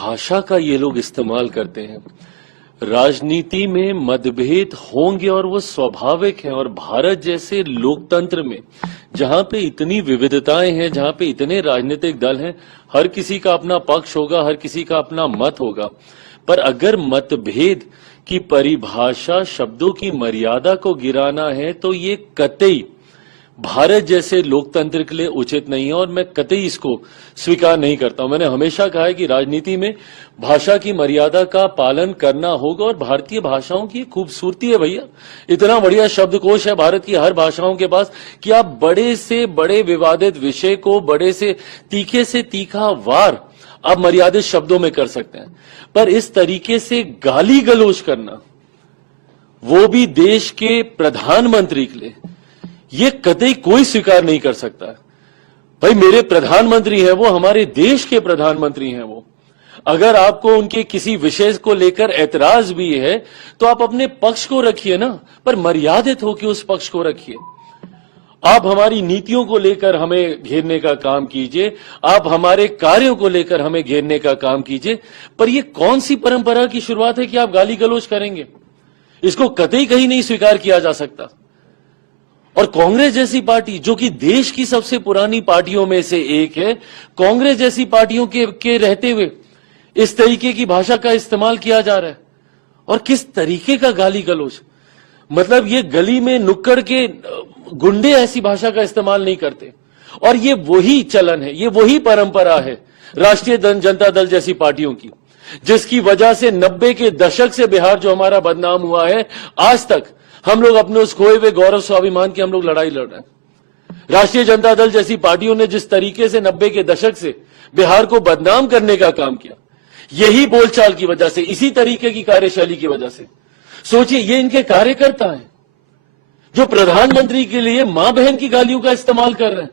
भाषा का ये लोग इस्तेमाल करते हैं। राजनीति में मतभेद होंगे और वो स्वाभाविक है, और भारत जैसे लोकतंत्र में जहां पे इतनी विविधताएं हैं, जहां पे इतने राजनीतिक दल हैं, हर किसी का अपना पक्ष होगा, हर किसी का अपना मत होगा, पर अगर मतभेद की परिभाषा शब्दों की मर्यादा को गिराना है तो ये कतई भारत जैसे लोकतंत्र के लिए उचित नहीं है, और मैं कतई इसको स्वीकार नहीं करता हूं। मैंने हमेशा कहा है कि राजनीति में भाषा की मर्यादा का पालन करना होगा, और भारतीय भाषाओं की खूबसूरती है भैया, इतना बढ़िया शब्दकोश है भारत की हर भाषाओं के पास कि आप बड़े से बड़े विवादित विषय को बड़े से तीखा वार आप मर्यादित शब्दों में कर सकते हैं। पर इस तरीके से गाली गलौज करना, वो भी देश के प्रधानमंत्री के लिए, ये कतई कोई स्वीकार नहीं कर सकता। भाई मेरे प्रधानमंत्री हैं वो, हमारे देश के प्रधानमंत्री हैं वो। अगर आपको उनके किसी विषय को लेकर ऐतराज भी है तो आप अपने पक्ष को रखिए ना, पर मर्यादित होकर उस पक्ष को रखिए। आप हमारी नीतियों को लेकर हमें घेरने का काम कीजिए, आप हमारे कार्यों को लेकर हमें घेरने का काम कीजिए, पर यह कौन सी परंपरा की शुरुआत है कि आप गाली गलौज करेंगे? इसको कतई कहीं नहीं स्वीकार किया जा सकता। और कांग्रेस जैसी पार्टी, जो कि देश की सबसे पुरानी पार्टियों में से एक है, कांग्रेस जैसी पार्टियों के रहते हुए इस तरीके की भाषा का इस्तेमाल किया जा रहा है। और किस तरीके का गाली गलौज, मतलब ये गली में नुक्कड़ के गुंडे ऐसी भाषा का इस्तेमाल नहीं करते। और ये वही चलन है, ये वही परंपरा है राष्ट्रीय जनता दल जैसी पार्टियों की, जिसकी वजह से 90 के दशक से बिहार जो हमारा बदनाम हुआ है, आज तक हम लोग अपने उस खोए हुए गौरव स्वाभिमान की हम लोग लड़ाई लड़ रहे हैं। राष्ट्रीय जनता दल जैसी पार्टियों ने जिस तरीके से 90 के दशक से बिहार को बदनाम करने का काम किया, यही बोलचाल की वजह से, इसी तरीके की कार्यशैली की वजह से। सोचिए, ये इनके कार्यकर्ता हैं जो प्रधानमंत्री के लिए मां बहन की गालियों का इस्तेमाल कर रहे हैं।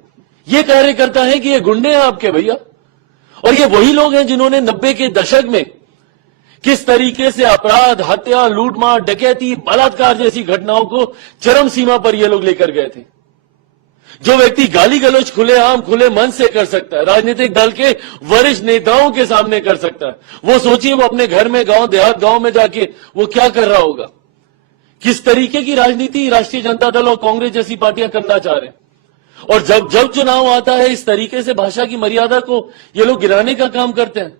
ये कार्यकर्ता हैं कि ये गुंडे हैं आपके भैया? और ये वही लोग हैं जिन्होंने 90 के दशक में किस तरीके से अपराध, हत्या, लूटमार, डकैती, बलात्कार जैसी घटनाओं को चरम सीमा पर ये लोग लेकर गए थे। जो व्यक्ति गाली गलौज खुलेआम खुले मन से कर सकता है, राजनीतिक दल के वरिष्ठ नेताओं के सामने कर सकता है, वो सोचिए वो अपने घर में, गांव देहात गांव में जाके वो क्या कर रहा होगा। किस तरीके की राजनीति राष्ट्रीय जनता दल और कांग्रेस जैसी पार्टियां करना चाह रहे हैं। और जब चुनाव आता है, इस तरीके से भाषा की मर्यादा को ये लोग गिराने का काम करते हैं।